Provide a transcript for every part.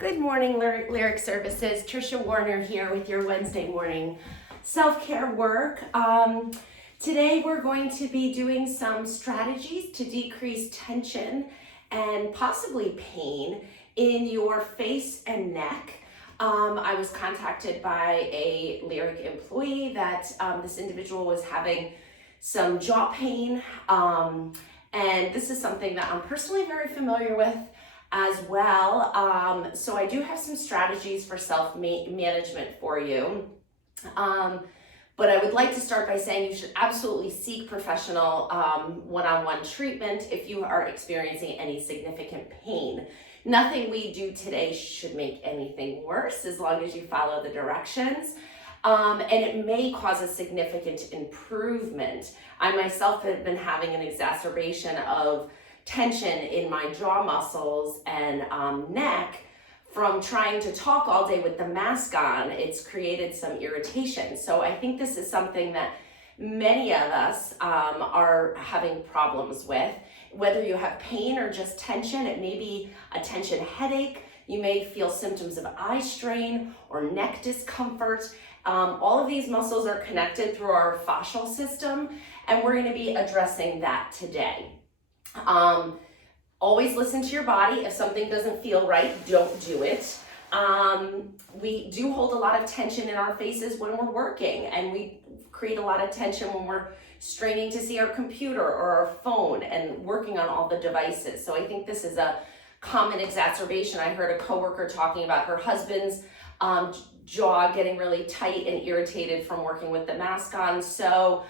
Good morning, Lyric Services. Trisha Warner here with your Wednesday morning self-care work. Today we're going to be doing some strategies to decrease tension and possibly pain in your face and neck. I was contacted by a Lyric employee that this individual was having some jaw pain, and this is something that I'm personally very familiar with as well. So I do have some strategies for self-management for you. But I would like to start by saying you should absolutely seek professional one-on-one treatment if you are experiencing any significant pain. Nothing we do today should make anything worse as long as you follow the directions. And it may cause a significant improvement. I myself have been having an exacerbation of tension in my jaw muscles and neck from trying to talk all day with the mask on. It's created some irritation. So I think this is something that many of us are having problems with. Whether you have pain or just tension, it may be a tension headache. You may feel symptoms of eye strain or neck discomfort. All of these muscles are connected through our fascial system, and we're going to be addressing that today. Always listen to your body. If something doesn't feel right, don't do it. We do hold a lot of tension in our faces when we're working, and we create a lot of tension when we're straining to see our computer or our phone and working on all the devices. So I think this is a common exacerbation. I heard a coworker talking about her husband's jaw getting really tight and irritated from working with the mask on. So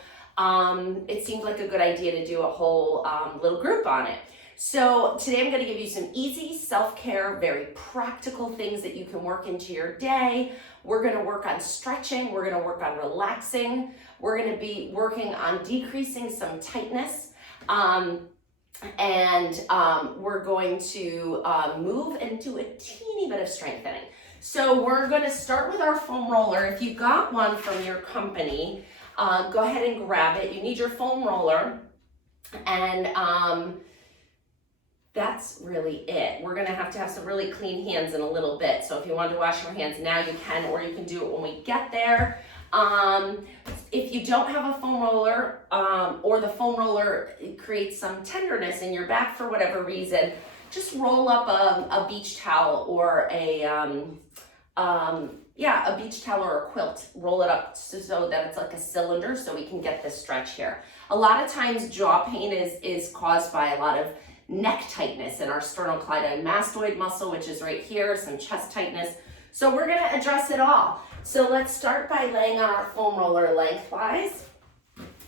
it seemed like a good idea to do a whole little group on it. So today I'm going to give you some easy self-care, very practical things that you can work into your day. We're going to work on stretching. We're going to work on relaxing. We're going to be working on decreasing some tightness. And we're going to move and do a teeny bit of strengthening. So we're going to start with our foam roller. If you got one from your company, go ahead and grab it. You need your foam roller, and that's really it. We're gonna have to have some really clean hands in a little bit. So if you want to wash your hands now, you can, or you can do it when we get there. If you don't have a foam roller, or the foam roller creates some tenderness in your back for whatever reason, just roll up a beach towel or a beach towel or a quilt. Roll it up so that it's like a cylinder so we can get this stretch here. A lot of times jaw pain is caused by a lot of neck tightness in our sternocleidomastoid muscle, which is right here, some chest tightness. So we're gonna address it all. So let's start by laying on our foam roller lengthwise.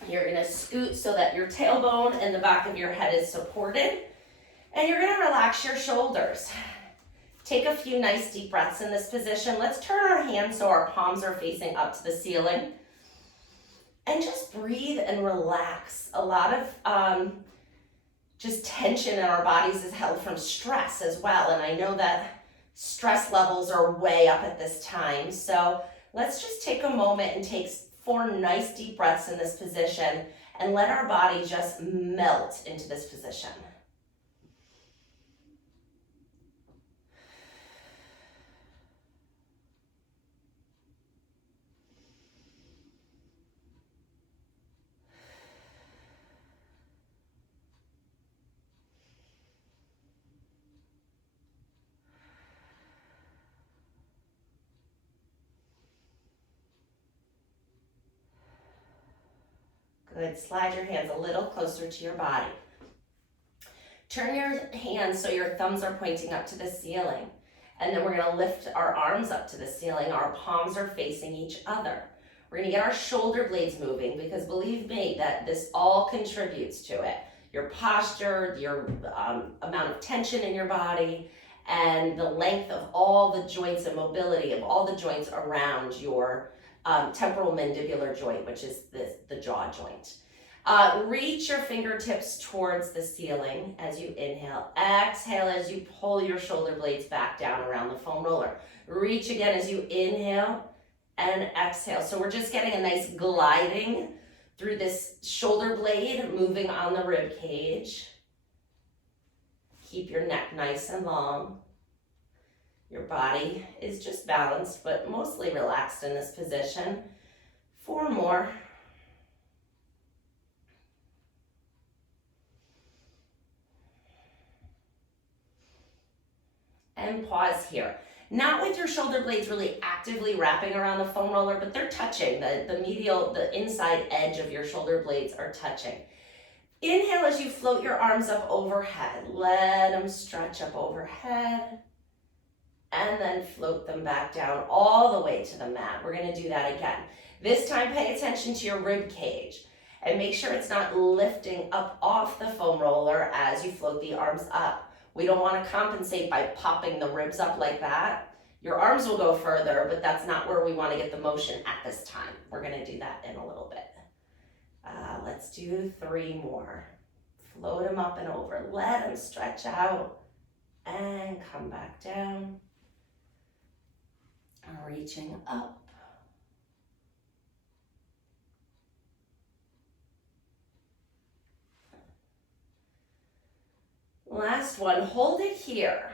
You're gonna scoot so that your tailbone and the back of your head is supported. And you're gonna relax your shoulders. Take a few nice deep breaths in this position. Let's turn our hands so our palms are facing up to the ceiling. And just breathe and relax. A lot of just tension in our bodies is held from stress as well. And I know that stress levels are way up at this time. So let's just take a moment and take 4 nice deep breaths in this position and let our body just melt into this position. Good. Slide your hands a little closer to your body. Turn your hands so your thumbs are pointing up to the ceiling. And then we're going to lift our arms up to the ceiling. Our palms are facing each other. We're going to get our shoulder blades moving because believe me that this all contributes to it. Your posture, your amount of tension in your body, and the length of all the joints and mobility of all the joints around your temporal mandibular joint, which is the jaw joint. Reach your fingertips towards the ceiling as you inhale. Exhale as you pull your shoulder blades back down around the foam roller. Reach again as you inhale and exhale. So we're just getting a nice gliding through this shoulder blade, moving on the rib cage. Keep your neck nice and long. Your body is just balanced, but mostly relaxed in this position. 4 more. And pause here. Not with your shoulder blades really actively wrapping around the foam roller, but they're touching. The inside edge of your shoulder blades are touching. Inhale as you float your arms up overhead. Let them stretch up overhead. And then float them back down all the way to the mat. We're gonna do that again. This time, pay attention to your rib cage and make sure it's not lifting up off the foam roller as you float the arms up. We don't want to compensate by popping the ribs up like that. Your arms will go further, but that's not where we want to get the motion at this time. We're going to do that in a little bit. Let's do 3 more. Float them up and over. Let them stretch out and come back down. Reaching up. Last one, hold it here.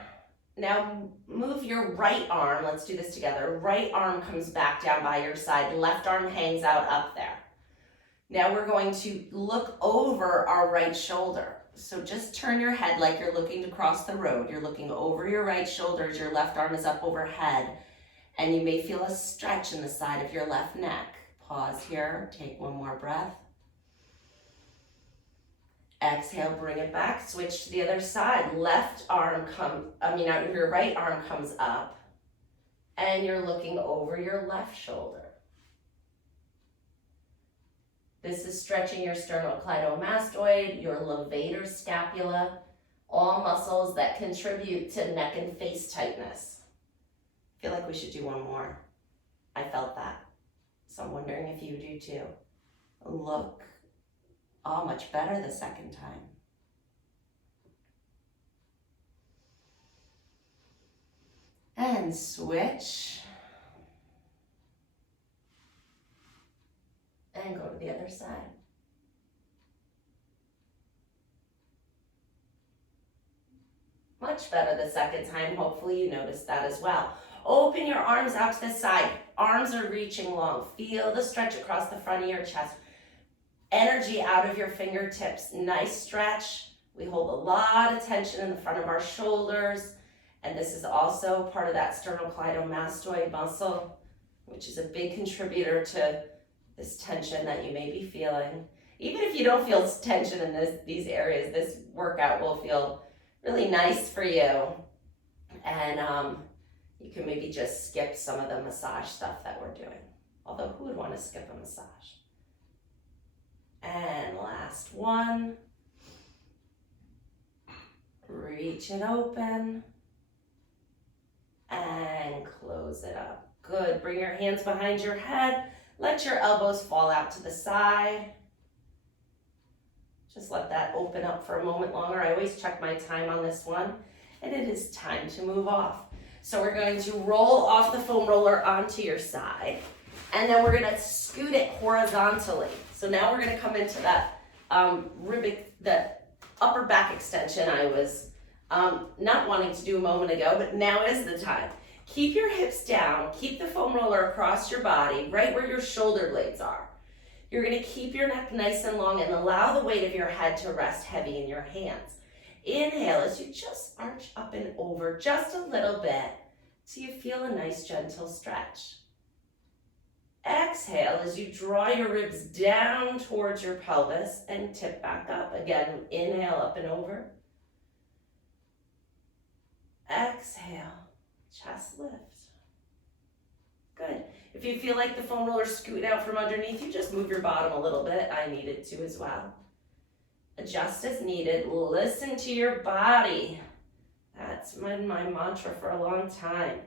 Now move your right arm, let's do this together. Right arm comes back down by your side, left arm hangs out up there. Now we're going to look over our right shoulder. So just turn your head like you're looking to cross the road. You're looking over your right shoulder as your left arm is up overhead. And you may feel a stretch in the side of your left neck. Pause here, take 1 more breath. Exhale, bring it back, switch to the other side. Your right arm comes up and you're looking over your left shoulder. This is stretching your sternocleidomastoid, your levator scapula, all muscles that contribute to neck and face tightness. I feel like we should do 1 more. I felt that. So I'm wondering if you do too. Look. Oh, much better the second time. And switch. And go to the other side. Much better the second time. Hopefully you noticed that as well. Open your arms out to the side. Arms are reaching long. Feel the stretch across the front of your chest. Energy out of your fingertips. Nice stretch. We hold a lot of tension in the front of our shoulders. And this is also part of that sternocleidomastoid muscle, which is a big contributor to this tension that you may be feeling. Even if you don't feel tension in these areas, this workout will feel really nice for you. And you can maybe just skip some of the massage stuff that we're doing. Although who would want to skip a massage? And last one. Reach it open. And close it up. Good. Bring your hands behind your head. Let your elbows fall out to the side. Just let that open up for a moment longer. I always check my time on this one. And it is time to move off. So we're going to roll off the foam roller onto your side. And then we're going to scoot it horizontally. So now we're going to come into that the upper back extension I was not wanting to do a moment ago, but now is the time. Keep your hips down. Keep the foam roller across your body, right where your shoulder blades are. You're going to keep your neck nice and long and allow the weight of your head to rest heavy in your hands. Inhale as you just arch up and over just a little bit so you feel a nice gentle stretch. Exhale as you draw your ribs down towards your pelvis and tip back up. Again, inhale up and over. Exhale, chest lift. Good. If you feel like the foam roller scooting out from underneath you, just move your bottom a little bit. I needed to as well. Adjust as needed. Listen to your body. That's my mantra for a long time.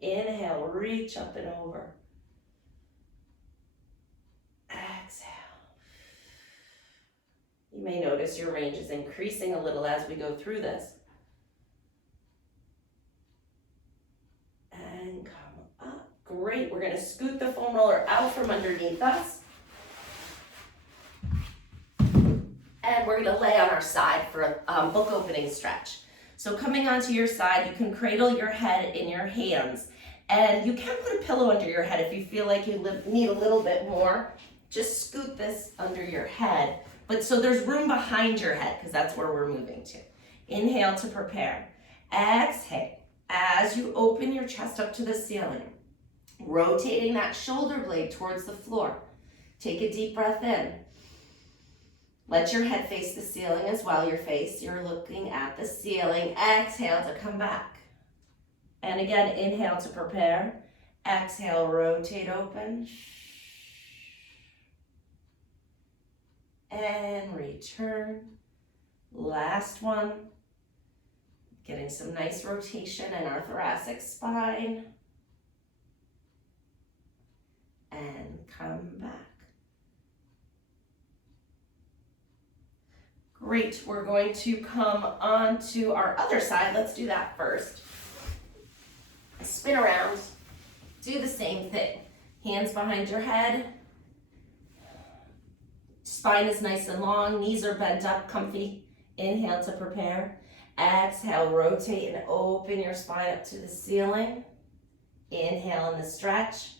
Inhale, reach up and over. Exhale. You may notice your range is increasing a little as we go through this. And come up. Great. We're going to scoot the foam roller out from underneath us. And we're going to lay on our side for a book opening stretch. So coming onto your side, you can cradle your head in your hands. And you can put a pillow under your head if you feel like you need a little bit more. Just scoot this under your head. But so there's room behind your head because that's where we're moving to. Inhale to prepare. Exhale as you open your chest up to the ceiling. Rotating that shoulder blade towards the floor. Take a deep breath in. Let your head face the ceiling as well. You're looking at the ceiling. Exhale to come back. And again, inhale to prepare. Exhale, rotate open. And return. Last one. Getting some nice rotation in our thoracic spine. And come back. Great, we're going to come on to our other side. Let's do that first. Spin around, do the same thing. Hands behind your head. Spine is nice and long, knees are bent up, comfy. Inhale to prepare. Exhale, rotate and open your spine up to the ceiling. Inhale in the stretch.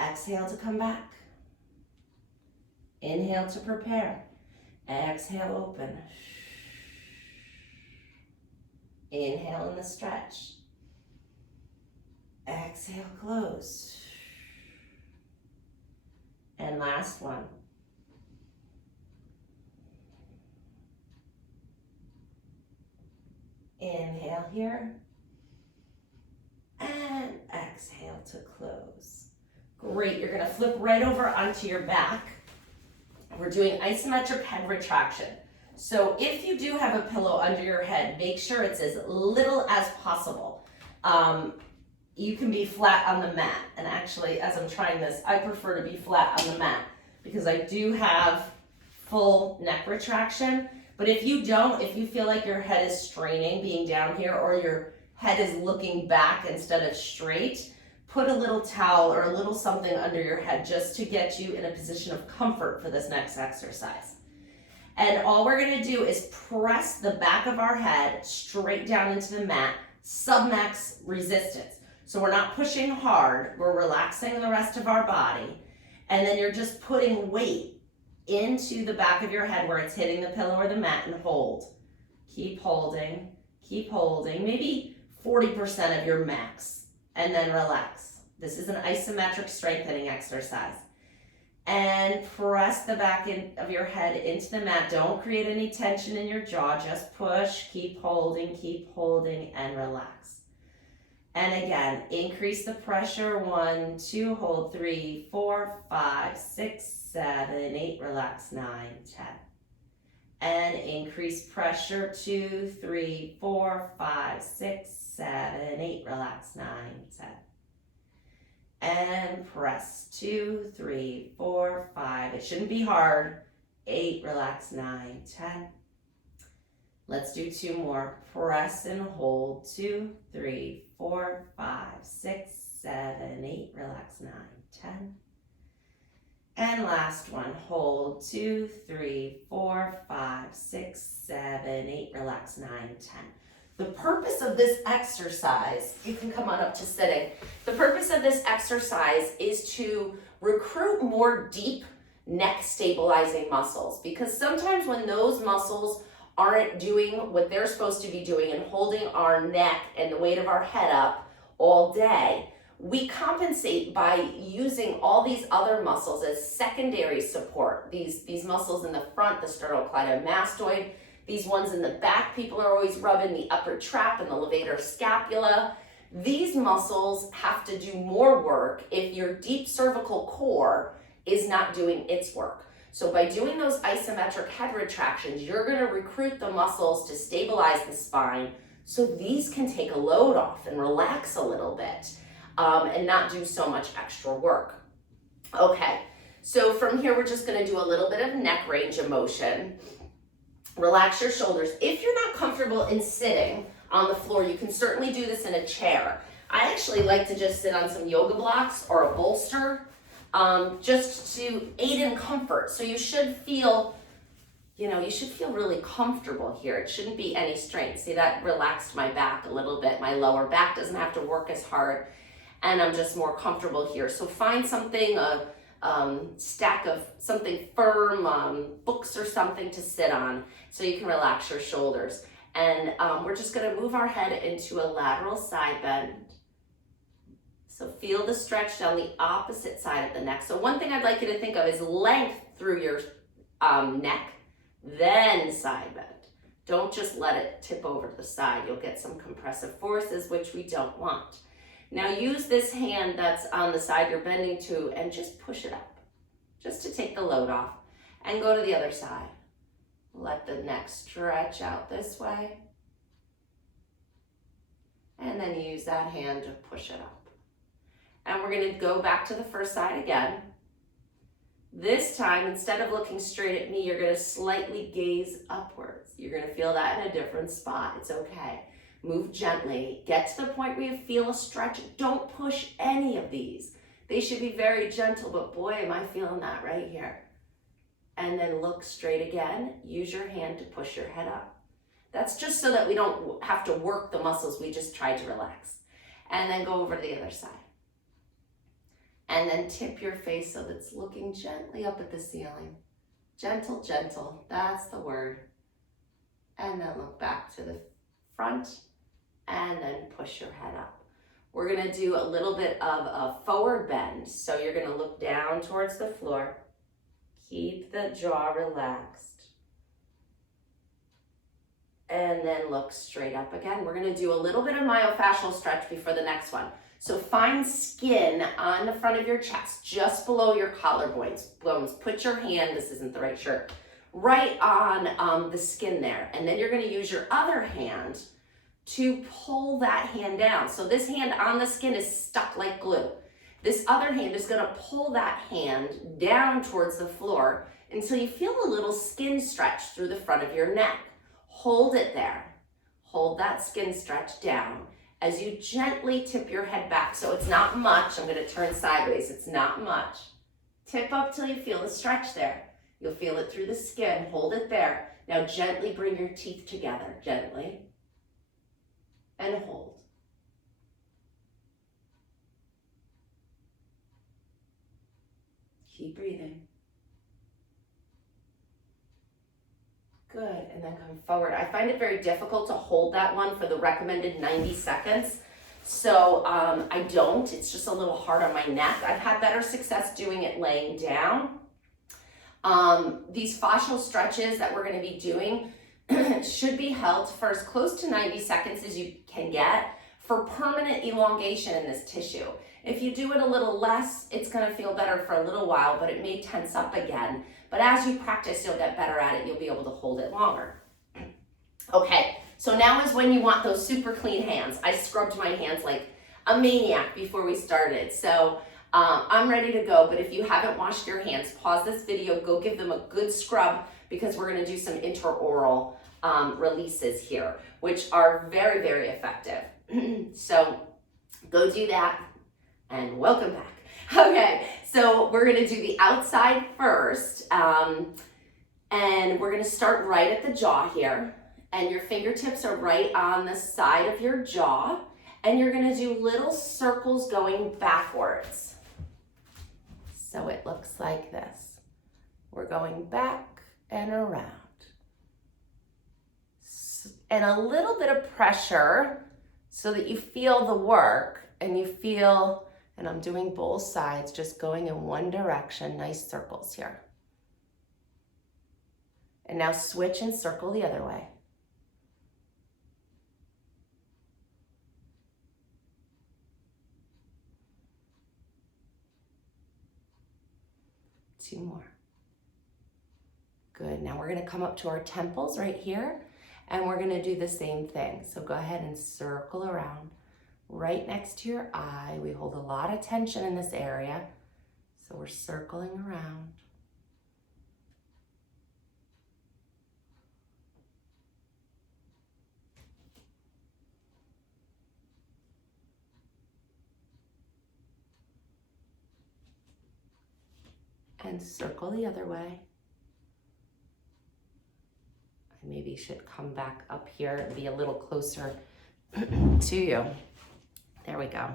Exhale to come back. Inhale to prepare. Exhale, open. Inhale in the stretch. Exhale, close. And last one. Inhale here. And exhale to close. Great, you're gonna flip right over onto your back. We're doing isometric head retraction. So if you do have a pillow under your head, make sure it's as little as possible. You can be flat on the mat. And actually, as I'm trying this, I prefer to be flat on the mat because I do have full neck retraction. But if you don't, if you feel like your head is straining being down here or your head is looking back instead of straight, put a little towel or a little something under your head just to get you in a position of comfort for this next exercise. And all we're gonna do is press the back of our head straight down into the mat, submax resistance. So we're not pushing hard, we're relaxing the rest of our body. And then you're just putting weight into the back of your head where it's hitting the pillow or the mat and hold. Keep holding, maybe 40% of your max. And then relax. This is an isometric strengthening exercise. And press the back of your head into the mat. Don't create any tension in your jaw. Just push, keep holding, and relax. And again, increase the pressure. 1, 2, hold 3, 4, 5, 6, 7, 8, relax 9, 10. And increase pressure 2, 3, 4, 5, 6, 7, 8, relax 9, 10. And press 2, 3, 4, 5. It shouldn't be hard. 8, relax 9, 10. Let's do 2 more. Press and hold 2, 3, 4, 5, 6, 7, 8, relax 9, 10. And last one, hold 2, 3, 4, 5, 6, 7, 8, relax 9, 10. The purpose of this exercise, you can come on up to sitting. The purpose of this exercise is to recruit more deep neck stabilizing muscles, because sometimes when those muscles aren't doing what they're supposed to be doing and holding our neck and the weight of our head up all day, we compensate by using all these other muscles as secondary support. These muscles in the front, the sternocleidomastoid, these ones in the back, people are always rubbing the upper trap and the levator scapula. These muscles have to do more work if your deep cervical core is not doing its work. So by doing those isometric head retractions, you're gonna recruit the muscles to stabilize the spine so these can take a load off and relax a little bit. And not do so much extra work. Okay, so from here, we're just gonna do a little bit of neck range of motion. Relax your shoulders. If you're not comfortable in sitting on the floor, you can certainly do this in a chair. I actually like to just sit on some yoga blocks or a bolster, just to aid in comfort. So you should feel you should feel really comfortable here. It shouldn't be any strain. See, that relaxed my back a little bit. My lower back doesn't have to work as hard, and I'm just more comfortable here. So find something, a stack of something firm, books or something to sit on so you can relax your shoulders. And we're just gonna move our head into a lateral side bend. So feel the stretch down the opposite side of the neck. So one thing I'd like you to think of is length through your neck, then side bend. Don't just let it tip over to the side. You'll get some compressive forces, which we don't want. Now use this hand that's on the side you're bending to and just push it up, just to take the load off. And go to the other side. Let the neck stretch out this way. And then use that hand to push it up. And we're gonna go back to the first side again. This time, instead of looking straight at me, you're gonna slightly gaze upwards. You're gonna feel that in a different spot. It's okay. Move gently. Get to the point where you feel a stretch. Don't push any of these. They should be very gentle, but boy, am I feeling that right here. And then look straight again. Use your hand to push your head up. That's just so that we don't have to work the muscles we just tried to relax. And then go over to the other side. And then tip your face so that it's looking gently up at the ceiling. Gentle, gentle, that's the word. And then look back to the front and then push your head up. We're gonna do a little bit of a forward bend. So you're gonna look down towards the floor. Keep the jaw relaxed. And then look straight up again. We're gonna do a little bit of myofascial stretch before the next one. So find skin on the front of your chest, just below your collarbones. Put your hand, this isn't the right shirt, right on the skin there. And then you're gonna use your other hand to pull that hand down. So this hand on the skin is stuck like glue. This other hand is gonna pull that hand down towards the floor until you feel a little skin stretch through the front of your neck. Hold it there. Hold that skin stretch down as you gently tip your head back. So it's not much. I'm gonna turn sideways. It's not much. Tip up till you feel the stretch there. You'll feel it through the skin. Hold it there. Now gently bring your teeth together, gently. And hold. Keep breathing. Good, and then come forward. I find it very difficult to hold that one for the recommended 90 seconds. So I don't, it's just a little hard on my neck. I've had better success doing it laying down. These fascial stretches that we're gonna be doing should be held for as close to 90 seconds as you can get for permanent elongation in this tissue. If you do it a little less, it's gonna feel better for a little while, but it may tense up again. But as you practice, you'll get better at it. You'll be able to hold it longer. Okay, so now is when you want those super clean hands. I scrubbed my hands like a maniac before we started. So I'm ready to go, but if you haven't washed your hands, pause this video, go give them a good scrub because we're gonna do some intraoral releases here, which are very, very effective. So go do that and welcome back. Okay, so we're gonna do the outside first, and we're gonna start right at the jaw here, and your fingertips are right on the side of your jaw, and you're gonna do little circles going backwards. So it looks like this. We're going back and around. And a little bit of pressure so that you feel the work and you feel, and I'm doing both sides, just going in one direction, nice circles here. And now switch and circle the other way. Two more. Good, now we're gonna come up to our temples right here, and we're gonna do the same thing. So go ahead and circle around. Right next to your eye, we hold a lot of tension in this area. So we're circling around. And circle the other way. maybe should come back up here and be a little closer to you. There we go.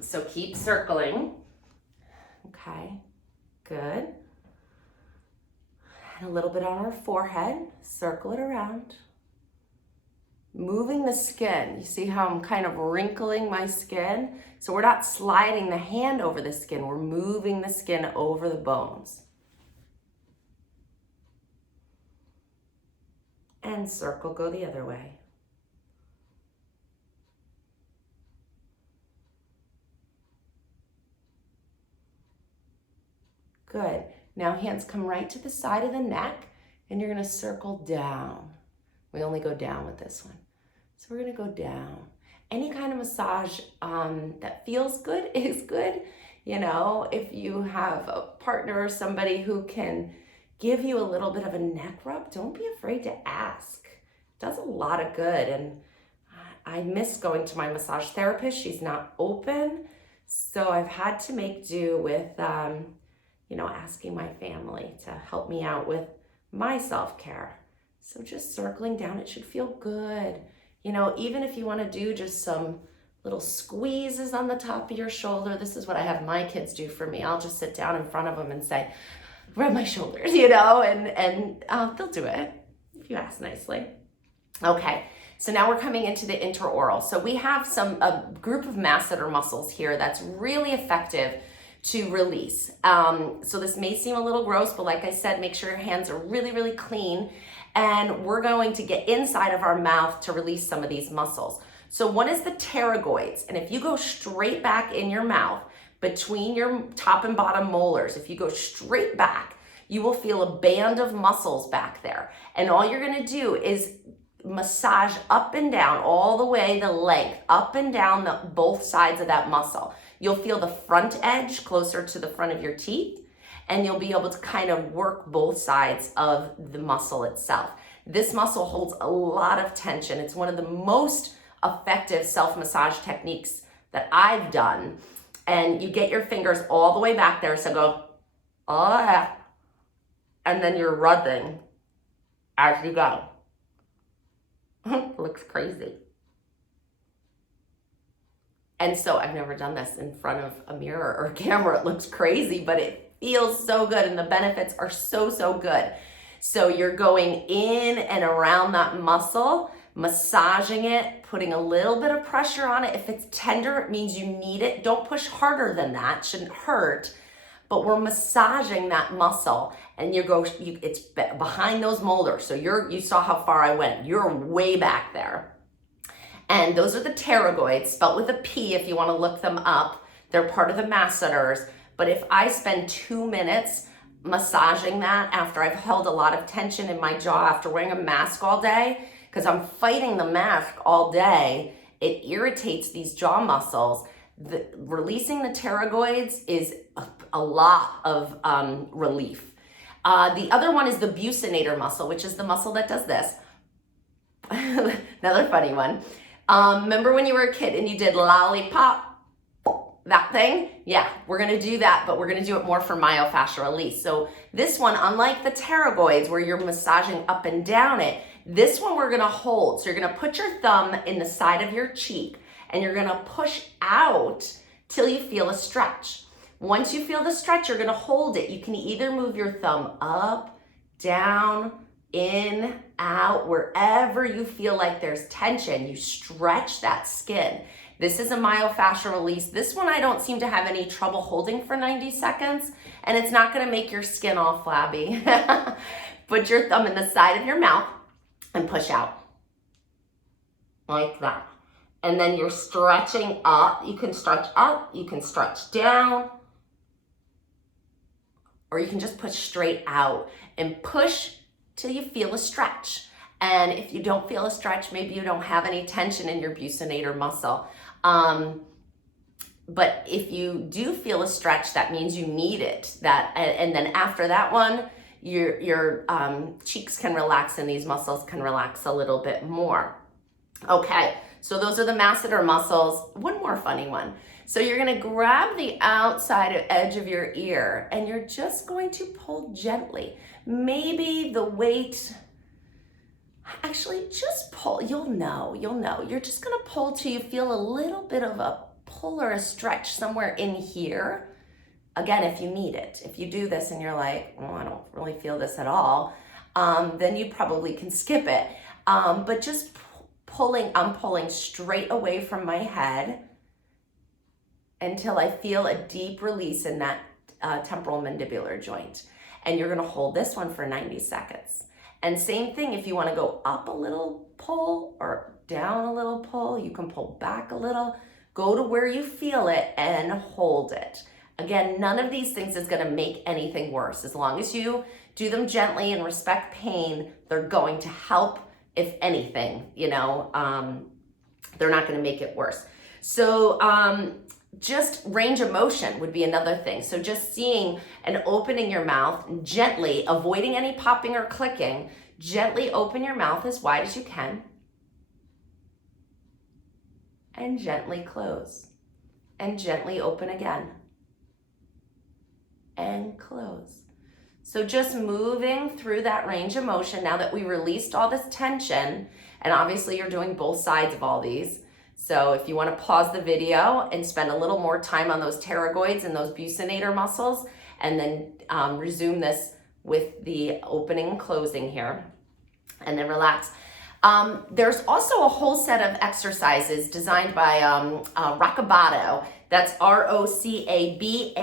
So keep circling. Okay, good. And a little bit on our forehead, circle it around. Moving the skin. You see how I'm kind of wrinkling my skin? So we're not sliding the hand over the skin, we're moving the skin over the bones. And circle, go the other way. Good. Now hands come right to the side of the neck and you're gonna circle down. We only go down with this one. So we're gonna go down. Any kind of massage that feels good is good. You know, if you have a partner or somebody who can give you a little bit of a neck rub, don't be afraid to ask. It does a lot of good. And I miss going to my massage therapist. She's not open. So I've had to make do with, asking my family to help me out with my self-care. So just circling down, it should feel good. You know, even if you want to do just some little squeezes on the top of your shoulder, this is what I have my kids do for me. I'll just sit down in front of them and say, rub my shoulders, and they'll do it if you ask nicely. Okay, so now we're coming into the intraoral. So we have a group of masseter muscles here that's really effective to release. So this may seem a little gross, but like I said, make sure your hands are really, really clean. And we're going to get inside of our mouth to release some of these muscles. So one is the pterygoids. And if you go straight back in your mouth, between your top and bottom molars, if you go straight back, you will feel a band of muscles back there. And all you're gonna do is massage up and down, all the way the length, up and down both sides of that muscle. You'll feel the front edge closer to the front of your teeth, and you'll be able to kind of work both sides of the muscle itself. This muscle holds a lot of tension. It's one of the most effective self-massage techniques that I've done. And you get your fingers all the way back there, so go, ah, and then you're rubbing as you go. Looks crazy. And so I've never done this in front of a mirror or camera. It looks crazy, but it feels so good and the benefits are so, so good. So you're going in and around that muscle, massaging it, putting a little bit of pressure on it. If it's tender, it means you need it. Don't push harder than that, it shouldn't hurt. But we're massaging that muscle and it's behind those molars. So you saw how far I went. You're way back there. And those are the pterygoids, spelled with a P if you want to look them up. They're part of the masseters. But if I spend 2 minutes massaging that after I've held a lot of tension in my jaw after wearing a mask all day, because I'm fighting the mask all day, it irritates these jaw muscles. Releasing the pterygoids is a lot of relief. The other one is the buccinator muscle, which is the muscle that does this. Another funny one. Remember when you were a kid and you did lollipop? That thing? Yeah, we're gonna do that, but we're gonna do it more for myofascial release. So this one, unlike the pterygoids where you're massaging up and down it, this one we're gonna hold. So you're gonna put your thumb in the side of your cheek and you're gonna push out till you feel a stretch. Once you feel the stretch, you're gonna hold it. You can either move your thumb up, down, in, out, wherever you feel like there's tension, you stretch that skin. This is a myofascial release. This one I don't seem to have any trouble holding for 90 seconds, and it's not gonna make your skin all flabby. Put your thumb in the side of your mouth and push out, like that. And then you're stretching up. You can stretch up, you can stretch down, or you can just push straight out and push till you feel a stretch. And if you don't feel a stretch, maybe you don't have any tension in your buccinator muscle. But if you do feel a stretch, that means you need it. And then after that one, your cheeks can relax and these muscles can relax a little bit more. Okay, so those are the masseter muscles. One more funny one. So you're gonna grab the outside edge of your ear and you're just going to pull gently. Maybe the weight, actually just pull, you'll know. You're just gonna pull till you feel a little bit of a pull or a stretch somewhere in here. Again, if you need it. If you do this and you're like, oh, I don't really feel this at all, then you probably can skip it. But just I'm pulling straight away from my head until I feel a deep release in that temporal mandibular joint. And you're gonna hold this one for 90 seconds. And same thing, if you wanna go up a little pull or down a little pull, you can pull back a little, go to where you feel it and hold it. Again, none of these things is gonna make anything worse. As long as you do them gently and respect pain, they're going to help. If anything, they're not gonna make it worse. So just range of motion would be another thing. So just seeing and opening your mouth gently, avoiding any popping or clicking, gently open your mouth as wide as you can and gently close and gently open again and close. So just moving through that range of motion now that we released all this tension, and obviously you're doing both sides of all these. So if you want to pause the video and spend a little more time on those pterygoids and those buccinator muscles, and then resume this with the opening and closing here, and then relax. There's also a whole set of exercises designed by Rockabato. That's Rocabado,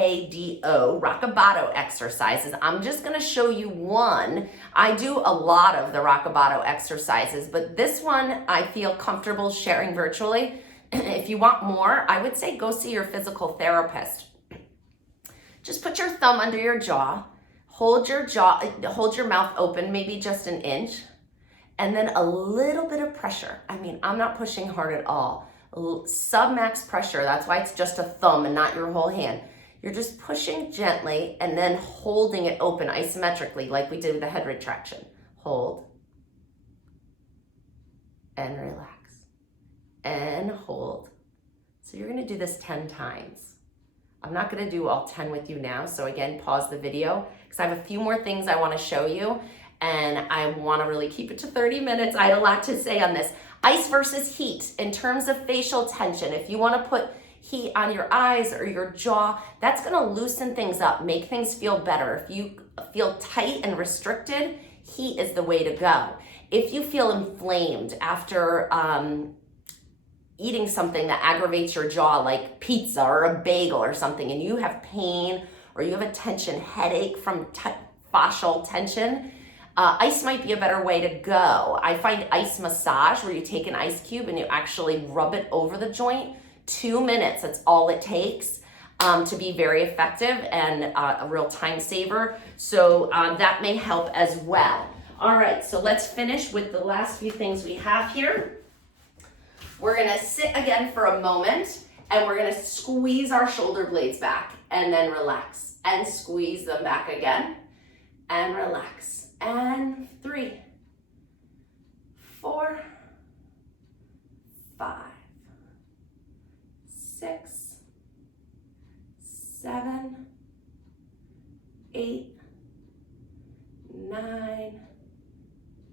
Rockabato exercises. I'm just gonna show you one. I do a lot of the Rockabato exercises, but this one I feel comfortable sharing virtually. If you want more, I would say go see your physical therapist. Just put your thumb under your jaw, hold your mouth open, maybe just an inch, and then a little bit of pressure. I mean, I'm not pushing hard at all. Sub-max pressure, that's why it's just a thumb and not your whole hand. You're just pushing gently and then holding it open isometrically like we did with the head retraction. Hold and relax and hold. So you're gonna do this 10 times. I'm not gonna do all 10 with you now, so again, pause the video because I have a few more things I wanna show you, and I wanna really keep it to 30 minutes. I had a lot to say on this. Ice versus heat in terms of facial tension. If you wanna put heat on your eyes or your jaw, that's gonna loosen things up, make things feel better. If you feel tight and restricted, heat is the way to go. If you feel inflamed after eating something that aggravates your jaw, like pizza or a bagel or something, and you have pain or you have a tension, headache from fascial tension, ice might be a better way to go. I find ice massage, where you take an ice cube and you actually rub it over the joint. 2 minutes, that's all it takes to be very effective and a real time saver. So that may help as well. All right, so let's finish with the last few things we have here. We're gonna sit again for a moment, and we're gonna squeeze our shoulder blades back and then relax and squeeze them back again and relax. And 3, 4, 5, 6, 7, 8, 9,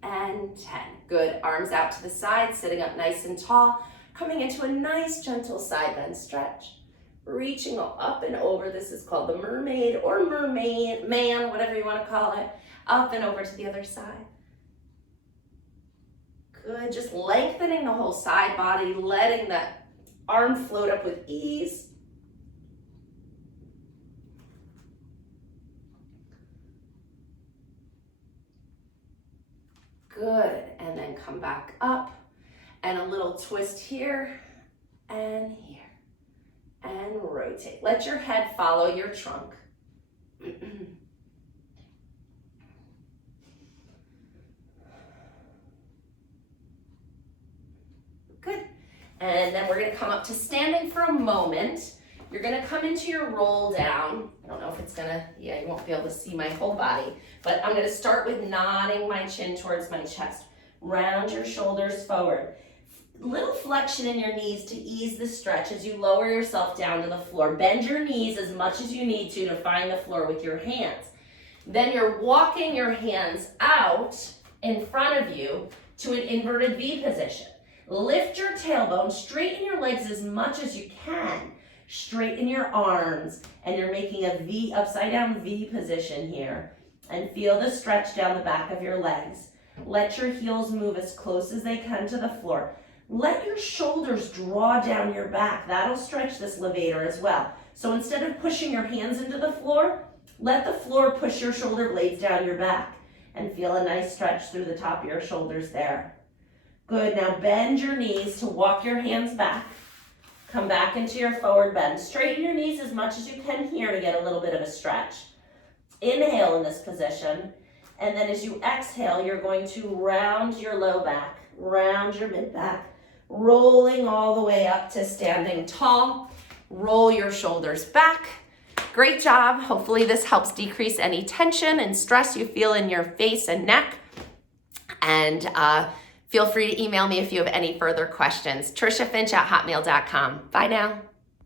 and 10. Good, arms out to the side, sitting up nice and tall, coming into a nice gentle side bend stretch, reaching up and over. This is called the mermaid or mermaid man, whatever you want to call it. Up and over to the other side. Good, just lengthening the whole side body, letting that arm float up with ease. Good, and then come back up, and a little twist here, and rotate. Let your head follow your trunk. Good. And then we're gonna come up to standing for a moment. You're gonna come into your roll down. I don't know if it's gonna, yeah, you won't be able to see my whole body, but I'm gonna start with nodding my chin towards my chest. Round your shoulders forward. little flexion in your knees to ease the stretch as you lower yourself down to the floor. Bend your knees as much as you need to find the floor with your hands. Then you're walking your hands out in front of you to an inverted V position. Lift your tailbone, straighten your legs as much as you can. Straighten your arms, and you're making a V, upside down V position here. And feel the stretch down the back of your legs. Let your heels move as close as they can to the floor. Let your shoulders draw down your back. That'll stretch this levator as well. So instead of pushing your hands into the floor, let the floor push your shoulder blades down your back and feel a nice stretch through the top of your shoulders there. Good, now bend your knees to walk your hands back. Come back into your forward bend. Straighten your knees as much as you can here to get a little bit of a stretch. Inhale in this position, and then as you exhale, you're going to round your low back, round your mid back, rolling all the way up to standing tall. Roll your shoulders back. Great job. Hopefully this helps decrease any tension and stress you feel in your face and neck. And feel free to email me if you have any further questions. TrishaFinch@hotmail.com. Bye now.